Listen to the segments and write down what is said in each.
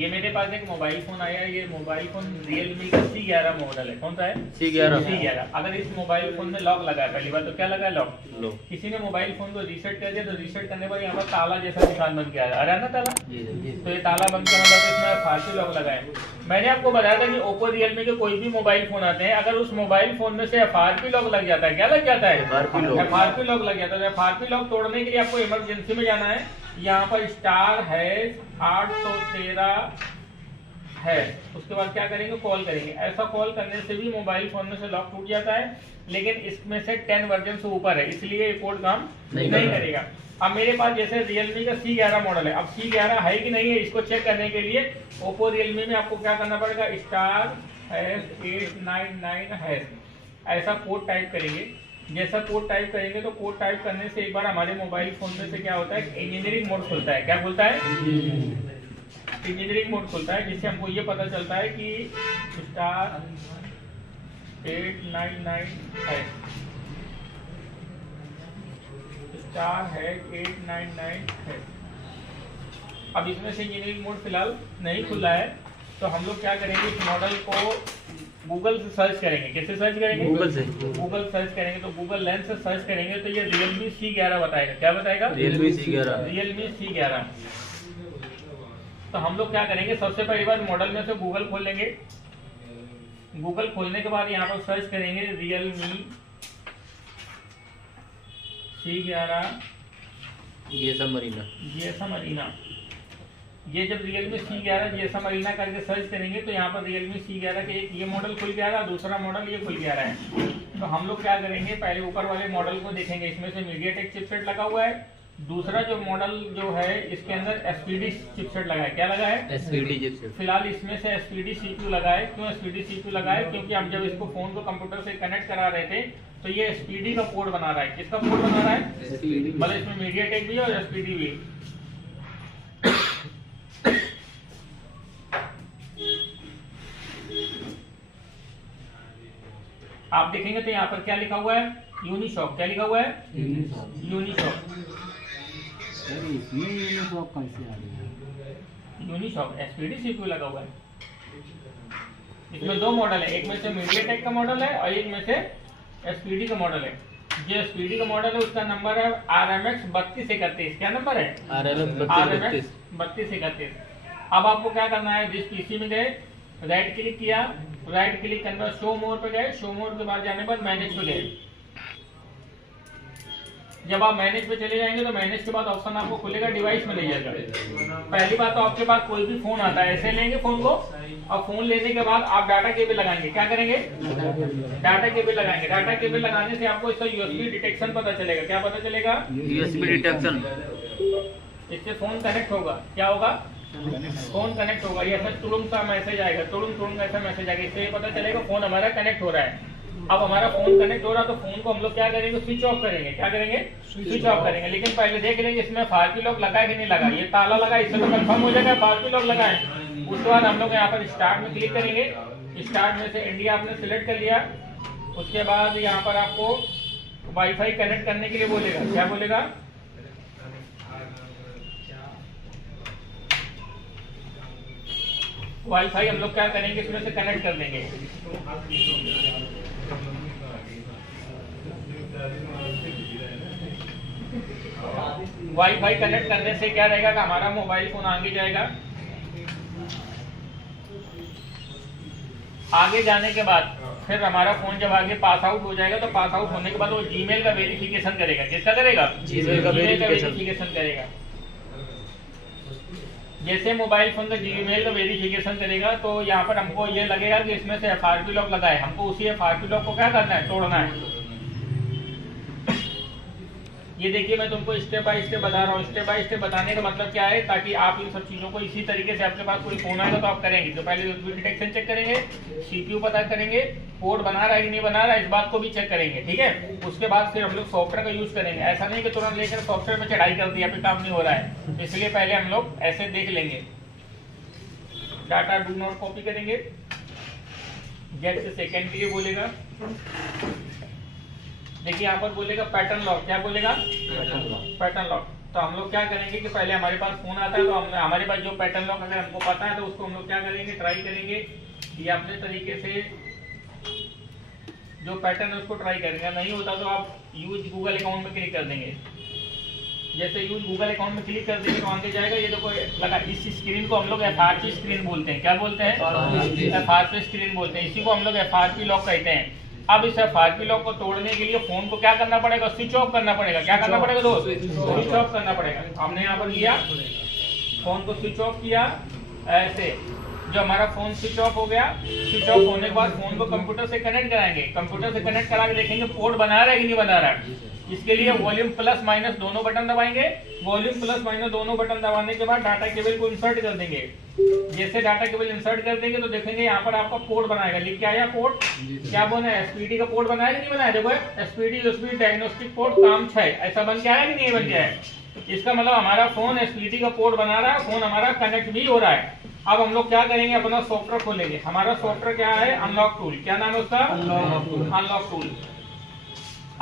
ये मेरे पास एक मोबाइल फोन आया है। ये मोबाइल फोन Realme का C11 मॉडल है। कौन सा है? C11। अगर इस मोबाइल फोन में लॉक लगा है, पहली बात तो क्या लगा है? लॉक। किसी ने मोबाइल फोन को रीसेट कर दिया तो रीसेट करने पर यहाँ पर ताला जैसा निशान बन गया है ना ताला। तो ये ताला बंद करना मतलब इसमें फारसी लॉक लगा है। मैंने आपको बताया था कि Oppo Realme के कोई भी मोबाइल फोन आते हैं, अगर उस मोबाइल फोन में से FRP लॉक लग जाता है, क्या लग जाता है? FRP लॉक लग जाता है। FRP लॉक तोड़ने के लिए आपको इमरजेंसी में जाना है। यहाँ पर *813 है, उसके बाद क्या करेंगे? कॉल करेंगे। ऐसा कॉल करने से भी मोबाइल फोन में से लॉक टूट जाता है, लेकिन इसमें से 10 वर्जन से ऊपर है, इसलिए ये कोड काम नहीं करेगा। अब मेरे पास जैसे Realme का C11 मॉडल है, अब C11 है कि नहीं है इसको चेक करने के लिए Oppo Realme में आपको क्या करना पड़ेगा? *899#, ऐसा कोड टाइप करेंगे। जैसा कोड टाइप करेंगे तो कोड टाइप करने से एक बार हमारे मोबाइल फोन में से क्या होता है? इंजीनियरिंग मोड खुलता है। क्या खुलता है? इंजीनियरिंग मोड खुलता है, जिससे हमको ये पता चलता है कि *899#. अब इसमें से इंजीनियरिंग मोड फिलहाल नहीं खुला है, तो हम लोग क्या करेंगे? इस मॉडल को गूगल से सर्च करेंगे। कैसे सर्च करेंगे? गूगल सर्च करेंगे। तो गूगल लेंस से सर्च करेंगे तो ये Realme C11 बताएगा। क्या बताएगा? Realme C11। तो हम लोग क्या करेंगे? सबसे पहली बार मॉडल में से गूगल खोल लेंगे। गूगल खोलने के बाद यहाँ पर सर्च करेंगे Realme C11 GSM Arena। ये जब Realme C11 GSM Arena करके सर्च करेंगे तो यहाँ पर Realme C11 के एक ये मॉडल खुल गया है, दूसरा मॉडल ये खुल गया है। तो हम लोग क्या करेंगे? पहले ऊपर वाले मॉडल को देखेंगे, इसमें से MediaTek चिपसेट लगा हुआ है। दूसरा जो मॉडल जो है इसके अंदर SPD चिपसेट लगा है। क्या लगा है? SPD chipset. फिलहाल इसमें से SPD CPU लगा है। क्यों SPD CPU लगा है? क्योंकि हम जब इसको फोन को कंप्यूटर से कनेक्ट करा रहे थे तो ये SPD का पोर्ट बना रहा है। किसका पोर्ट बना रहा है? मतलब इसमें MediaTek भी है और SPD भी। आप देखेंगे तो यहाँ पर क्या लिखा हुआ है? यूनिशॉक। क्या लिखा हुआ है? यूनिशॉक। यूनिशॉक SPD CPU लगा हुआ है। इसमें दो मॉडल है, एक में से MediaTek का मॉडल है और एक में से SPD का मॉडल है। जो SPD का मॉडल है उसका नंबर है RMX 3231। क्या नंबर है? RMX 3231। अब आपको क्या करना है? जिस पीसी में गए, राइट क्लिक किया, राइट क्लिक करने बाद शो मोर पे गए, शो मोर के बाद जाने पर मैनेज पे गए। जब आप मैनेज पे चले जाएंगे तो मैनेज के बाद ऑप्शन आपको खुलेगा डिवाइस में ले जाएगा। पहली बात तो आपके पास कोई भी फोन आता है, ऐसे लेंगे फोन को और फोन लेने के बाद आप डाटा केबल लगाएंगे। क्या करेंगे? डाटा केबल लगाएंगे। डाटा केबल लगाने से आपको इसका USB डिटेक्शन पता चलेगा। क्या पता चलेगा? USB detection. इससे फोन कनेक्ट होगा। क्या होगा? फोन कनेक्ट होगा। ये ऐसा तुरंत सा मैसेज आएगा, तुरंत ऐसा मैसेज आएगा। इससे ये पता चलेगा फोन हमारा कनेक्ट हो रहा है। अब हमारा फोन कनेक्ट हो रहा है तो फोन को हम लोग क्या करेंगे? स्विच ऑफ करेंगे। क्या करेंगे? स्विच ऑफ करेंगे। लेकिन पहले देख लेंगे इसमें FRP लॉक लगा है कि नहीं लगा। ये ताला लगा, इससे तो कंफर्म हो जाएगा FRP लॉक लगा है। उसके बाद हम लोग यहाँ पर स्टार्ट में क्लिक करेंगे। स्टार्ट में से इंडिया आपने सिलेक्ट कर लिया। उसके बाद यहाँ पर आपको वाईफाई कनेक्ट करने के लिए बोलेगा। क्या बोलेगा? वाईफाई हम लोग क्या करेंगे? इसमें से कनेक्ट कर देंगे। वाईफाई कनेक्ट करने से क्या रहेगा कि हमारा मोबाइल फोन आगे जाएगा। आगे जाने के बाद फिर हमारा फोन जब आगे पास आउट हो जाएगा तो पास आउट होने के बाद वो जीमेल का वेरिफिकेशन करेगा। किसका करेगा? जीमेल का वेरिफिकेशन करेगा। जैसे मोबाइल फोन का जीमेल का वेरिफिकेशन करेगा तो यहाँ पर हमको ये लगेगा कि इसमें से FRP लॉक लगा है। हमको उसी FRP लॉक को क्या करना है? तोड़ना है। ये देखिए मैं तुमको स्टेप बाय स्टेप बता रहा हूँ। स्टेप बाय स्टेप बताने का मतलब क्या है? ताकि आप इन सब चीजों को इसी तरीके से आपके पास कोई फोन आएगा तो आप करेंगे। तो पहले USB डिटेक्शन चेक करेंगे, CPU पता करेंगे, पोर्ट बना रहा है कि नहीं बना रहा है, इस बात को भी चेक करेंगे। ठीक है, उसके बाद फिर हम लोग सॉफ्टवेयर का यूज करेंगे। ऐसा नहीं कि तुरंत लेकर सॉफ्टवेयर में चढ़ाई कर दिया फिर काम नहीं हो रहा है, इसलिए पहले हम लोग ऐसे देख लेंगे। डाटा डू नॉट कॉपी करेंगे। गेट से सेकेंड के लिए बोलेगा। देखिए यहाँ पर बोलेगा पैटर्न लॉक। क्या बोलेगा? Pattern lock. तो हम लोग क्या करेंगे कि पहले हमारे पास फोन आता है तो हम हमारे पास जो पैटर्न लॉक अगर हमको पता है तो उसको हम लोग क्या करेंगे, ट्राई करेंगे ये अपने तरीके से जो पैटर्न है उसको ट्राई करेंगे। नहीं होता तो आप यूज गूगल अकाउंट में क्लिक कर देंगे। जैसे यूज गूगल अकाउंट में क्लिक कर देंगे तो आगे जाएगा, ये देखो लगा। इस स्क्रीन को हम लोग FRP स्क्रीन बोलते हैं। क्या बोलते हैं? FRP स्क्रीन बोलते हैं। इसी को हम लोग FRP लॉक कहते हैं। अब इस FRP लॉक को तोड़ने के लिए फोन को क्या करना पड़ेगा? स्विच ऑफ करना पड़ेगा। क्या करना पड़ेगा दोस्त? स्विच ऑफ करना पड़ेगा। हमने यहाँ पर किया, फोन को स्विच ऑफ किया ऐसे। जो हमारा फोन स्विच ऑफ हो गया, स्विच ऑफ होने के बाद फोन को कंप्यूटर से कनेक्ट कराएंगे। कंप्यूटर से कनेक्ट करा के देखेंगे पोर्ट बना रहा है कि नहीं बना रहा है। इसके लिए वॉल्यूम प्लस माइनस दोनों बटन दबाएंगे। वॉल्यूम प्लस माइनस दोनों बटन दबाने के बाद डाटा केबल को इंसर्ट कर देंगे। जैसे डाटा केबल इंसर्ट कर देंगे तो देखेंगे यहाँ पर आपका पोर्ट बनाएगा। लिख के आया पोर्ट, क्या बोला है? SPD का पोर्ट बनाया कि नहीं बनाया? देखो SPD USB डायग्नोस्टिक पोर्ट काम 6 ऐसा बन के आया कि नहीं बन के आया? इसका मतलब हमारा फोन SPD का पोर्ट बना रहा है, फोन हमारा कनेक्ट भी हो रहा है। अब हम लोग क्या करेंगे, अपना सॉफ्टवेयर खोलेंगे। हमारा सॉफ्टवेयर क्या है? Unlock tool. क्या नाम है उसका? Unlock tool.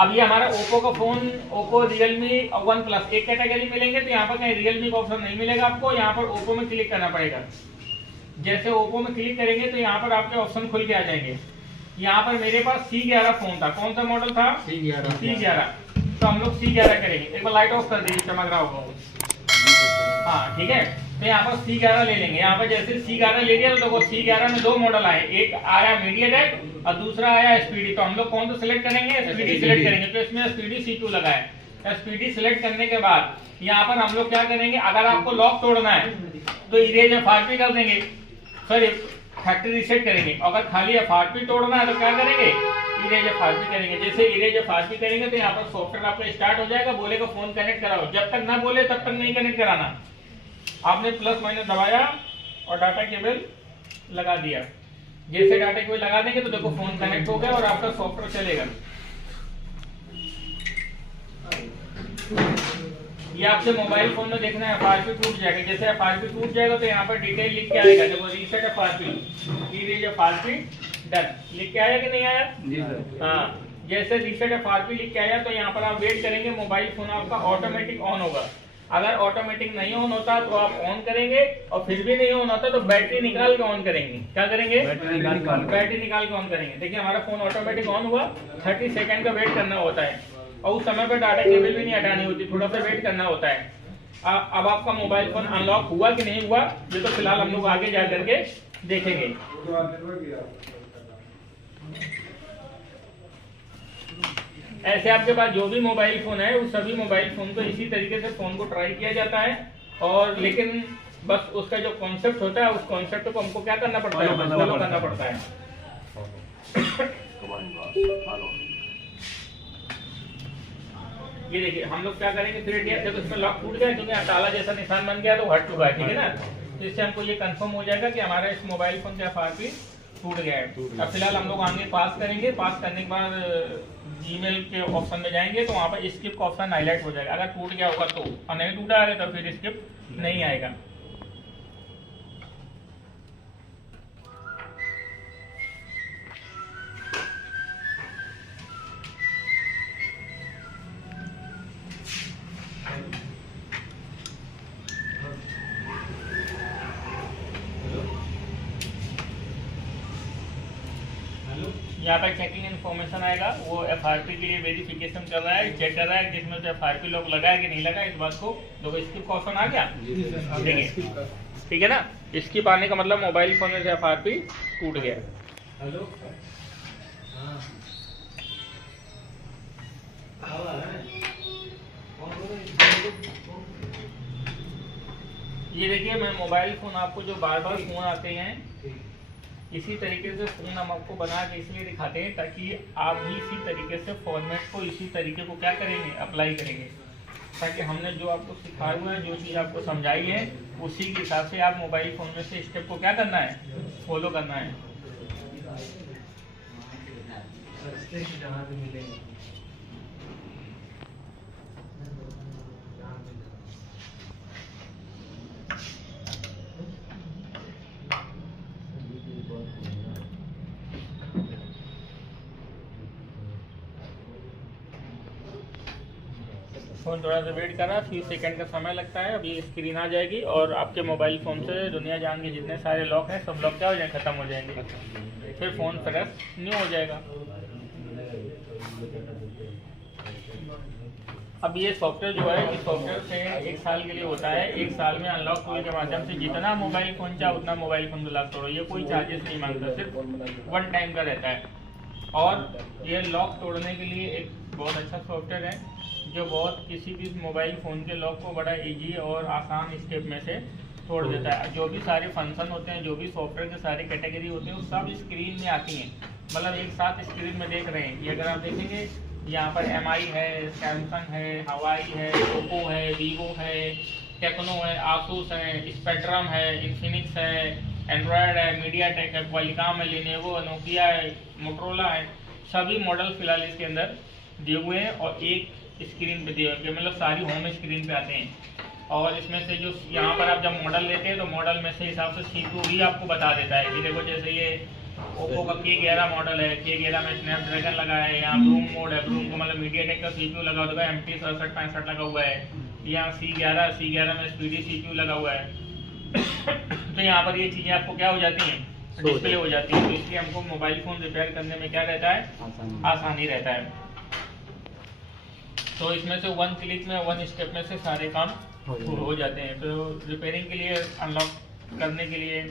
अब ये हमारा ओप्पो का फोन, ओप्पो, रियलमी और वन प्लस एक कैटेगरी मिलेंगे। तो यहाँ पर कहीं रियलमी का ऑप्शन नहीं मिलेगा आपको, यहाँ पर ओप्पो में क्लिक करना पड़ेगा। जैसे ओप्पो में क्लिक करेंगे तो यहाँ पर आपके ऑप्शन खुल के आ जाएंगे। यहाँ पर मेरे पास C11 फोन था। कौन सा मॉडल था? C11। तो हम लोग C11 करेंगे। एक बार लाइट ऑफ कर दीजिए, चमक रहा होगा। हाँ ठीक है। तो यहाँ पर C11 ले लेंगे। यहाँ पर जैसे C11 ले लिया तो देखो C11 में दो मॉडल आए, एक आया मीडियाटेक और दूसरा आया SPD। तो हम लोग कौन सा सिलेक्ट करेंगे? SPD सिलेक्ट करेंगे। तो इसमें SPD C2 लगा है। SPD सिलेक्ट करने के बाद यहाँ पर हम लोग क्या करेंगे, अगर आपको लॉक तोड़ना है तो इरेज FRP कर देंगे, सॉरी फैक्ट्री रीसेट करेंगे। अगर खाली FRP तोड़ना है तो क्या करेंगे? इरेज FRP करेंगे। जैसे इरेज FRP करेंगे तो यहाँ पर सॉफ्टवेयर आपका स्टार्ट हो जाएगा। बोलेगा फोन कनेक्ट कराओ, जब तक ना बोले तब तक नहीं कनेक्ट कराना। आपने प्लस माइनस दबाया और डाटा केबल लगा दिया। जैसे डाटा केबल लगा देंगे तो देखो फोन कनेक्ट हो गया और आपका सॉफ्टवेयर चलेगा। ये आपसे मोबाइल फोन में देखना है FRP टूट जाएगा। जैसे FRP टूट जाएगा तो यहाँ पर डिटेल लिख के आएगा, देखो reset FRP, erase FRP done. लिख के आया कि नहीं आया? जी सर। हाँ, जैसे रीसेट FRP लिख के आया तो यहाँ पर आप वेट करेंगे, मोबाइल फोन आपका ऑटोमेटिक ऑन होगा। अगर ऑटोमेटिक नहीं ऑन होता तो आप ऑन करेंगे और फिर भी नहीं ऑन होता तो बैटरी निकाल के ऑन करेंगे। क्या करेंगे? बैटरी निकाल के ऑन करेंगे। देखिए हमारा फोन ऑटोमेटिक ऑन हुआ। 30 सेकंड का वेट करना होता है और उस समय पर डाटा केबल भी नहीं हटानी होती, थोड़ा सा वेट करना होता है। अब आपका मोबाइल फोन अनलॉक हुआ कि नहीं हुआ ये तो फिलहाल हम लोग आगे जा करके देखेंगे। ऐसे आपके पास जो भी मोबाइल फोन है उस सभी मोबाइल फोन को इसी तरीके से फोन को ट्राई किया जाता है। और लेकिन बस उसका जो कॉन्सेप्ट होता है उस कॉन्सेप्ट को हमको क्या करना पड़ता है? फॉलो करना पड़ता है। ये देखिए हम लोग क्या करेंगे, जब इसमें लॉक टूट गया क्योंकि ताला जैसा निशान बन गया तो हट चुका है, ठीक है ना। तो इससे हमको ये कंफर्म हो जाएगा कि हमारा इस मोबाइल फोन का FRP टूट गया है। अब फिलहाल हम लोग आगे पास करेंगे। पास करने के बाद जीमेल के ऑप्शन में जाएंगे तो वहाँ पर स्किप का ऑप्शन हाईलाइट हो जाएगा। अगर टूट गया होगा तो, और नहीं टूटा है तो फिर स्किप नहीं आएगा। यहाँ पर चेकिंग इन्फॉर्मेशन आएगा, वो FRP के लिए वेरिफिकेशन कर रहा है, चेक कर रहा है जिसमें से FRP लॉक लगा है कि नहीं लगा। इस बात को देखो स्किप का ऑप्शन आ गया, ठीक है ना। स्किप आने का मतलब मोबाइल फोन में से FRP टूट गया। हेलो ये देखिए मैं मोबाइल फोन आपको जो बार बार फोन आते हैं इसी तरीके से फोन हम आपको बना के इसलिए दिखाते हैं ताकि आप भी इसी तरीके से फॉर्मेट को इसी तरीके को क्या करेंगे, अप्लाई करेंगे, ताकि हमने जो आपको सिखाया हुआ है, जो चीज़ आपको समझाई है उसी के हिसाब से आप मोबाइल फ़ोन में से स्टेप को क्या करना है, फॉलो करना है। फ़ोन थोड़ा सा वेट करा, 30 सेकंड का समय लगता है। अभी स्क्रीन आ जाएगी और आपके मोबाइल फ़ोन से दुनिया जान के जितने सारे लॉक हैं सब लॉक क्या हो जाएंगे, ख़त्म हो जाएंगे। फिर फ़ोन फ्रेश न्यू हो जाएगा। अब ये सॉफ्टवेयर जो है, इस सॉफ्टवेयर से 1 साल के लिए होता है। 1 साल में अनलॉक टूल के माध्यम से जितना मोबाइल फ़ोन चाहे उतना मोबाइल फ़ोन को लॉक तोड़ो। ये कोई चार्जेस नहीं मांगता, सिर्फ 1 टाइम का रहता है। और ये लॉक तोड़ने के लिए एक बहुत अच्छा सॉफ्टवेयर है जो बहुत किसी भी मोबाइल फ़ोन के लॉक को बड़ा इजी और आसान स्टेप में से तोड़ देता है। जो भी सारे फंक्शन होते हैं, जो भी सॉफ्टवेयर के सारे कैटेगरी होते हैं, वो सब स्क्रीन में आती हैं। मतलब एक साथ स्क्रीन में देख रहे हैं। ये अगर आप देखेंगे यहाँ पर MI है, सैमसंग है, हवाई है, ओप्पो है, वीवो है, टेक्नो है, आसूस है, स्पेक्ट्रम है, इन्फिनिक्स है, एंड्रॉयड है, मीडियाटेक है, क्वालिकॉम है, लिनोवो है, नोकिया है, मोटरोला है। सभी मॉडल फिलहाल इसके अंदर दिए हुए हैं और एक स्क्रीन पे दिए हुए, मतलब सारी होम स्क्रीन पे आते हैं। और इसमें से जो यहाँ पर आप जब मॉडल लेते हैं तो मॉडल में से हिसाब से CPU भी आपको बता देता है कि देखो जैसे ये ओप्पो का K11 मॉडल है, K11 में स्नैपड्रैगन लगा है, यहाँ ब्लूम मोड है, ब्लूम को मतलब मीडियाटेक का CPU लगा हुआ है, MT6765 लगा हुआ है, यहाँ C11 में स्पीडी CPU लगा हुआ है। तो यहाँ पर ये चीज़ें आपको क्या हो जाती हैं, डिस्प्ले हो जाती है। तो इसलिए हमको मोबाइल फ़ोन रिपेयर करने में क्या रहता है, आसानी रहता है। तो इसमें से 1 क्लिक में 1 स्टेप में से सारे काम हो जाते हैं। तो रिपेयरिंग के लिए, अनलॉक करने के लिए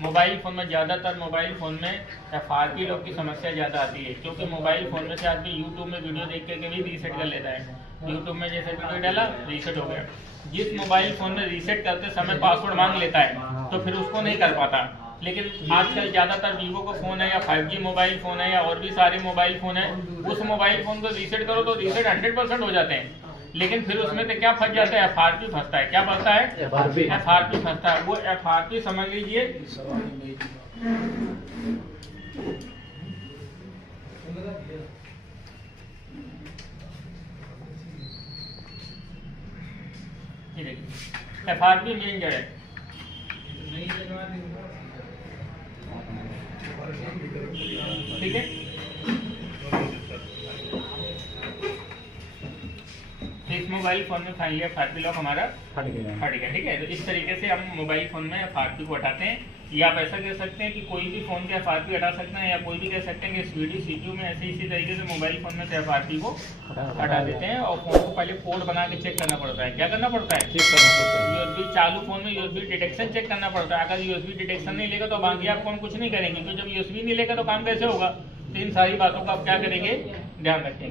मोबाइल फ़ोन में, ज़्यादातर मोबाइल फ़ोन में FRP लॉक की समस्या ज़्यादा आती है। क्योंकि मोबाइल फ़ोन में से आदमी यूट्यूब में वीडियो देख करके भी रीसेट कर लेता है। यूट्यूब में जैसे वीडियो डाला, रीसेट हो गया। जिस मोबाइल फ़ोन में रीसेट करते समय पासवर्ड मांग लेता है तो फिर उसको नहीं कर पाता। लेकिन आजकल ज़्यादातर वीवो का फ़ोन है या 5G मोबाइल फ़ोन है या और भी सारे मोबाइल फ़ोन है, उस मोबाइल फ़ोन को रीसेट करो तो रीसेट 100% हो जाते हैं। लेकिन फिर उसमें तो क्या फंस जाता है, FRP फंसता है। क्या फंसता है, FRP फंसता है। वो FRP समझ लीजिए, FRP मेन क्या है, ठीक है। तो इस मोबाइल फ़ोन में फाइनली FRP लॉक हमारा हट गया, ठीक है। तो इस तरीके से हम मोबाइल फ़ोन में FRP को हटाते हैं। या आप ऐसा कह सकते हैं कि कोई भी फ़ोन के FRP हटा सकते हैं, या कोई भी कह सकते हैं कि स्पीडी CPU में ऐसे इसी तरीके से मोबाइल फ़ोन में से FRP को हटा देते हैं। और फ़ोन को पहले कोड बना के चेक करना पड़ता है। क्या करना पड़ता है, चेक करना पड़ता है। USB चालू फ़ोन में USB डिटेक्शन चेक करना पड़ता है। अगर USB डिटेक्शन नहीं लेगा तो बाकी आप फ़ोन कुछ नहीं करेंगे, क्योंकि जब USB नहीं लेगा तो काम कैसे होगा। तो इन सारी बातों का आप क्या करेंगे, ध्यान रखेंगे।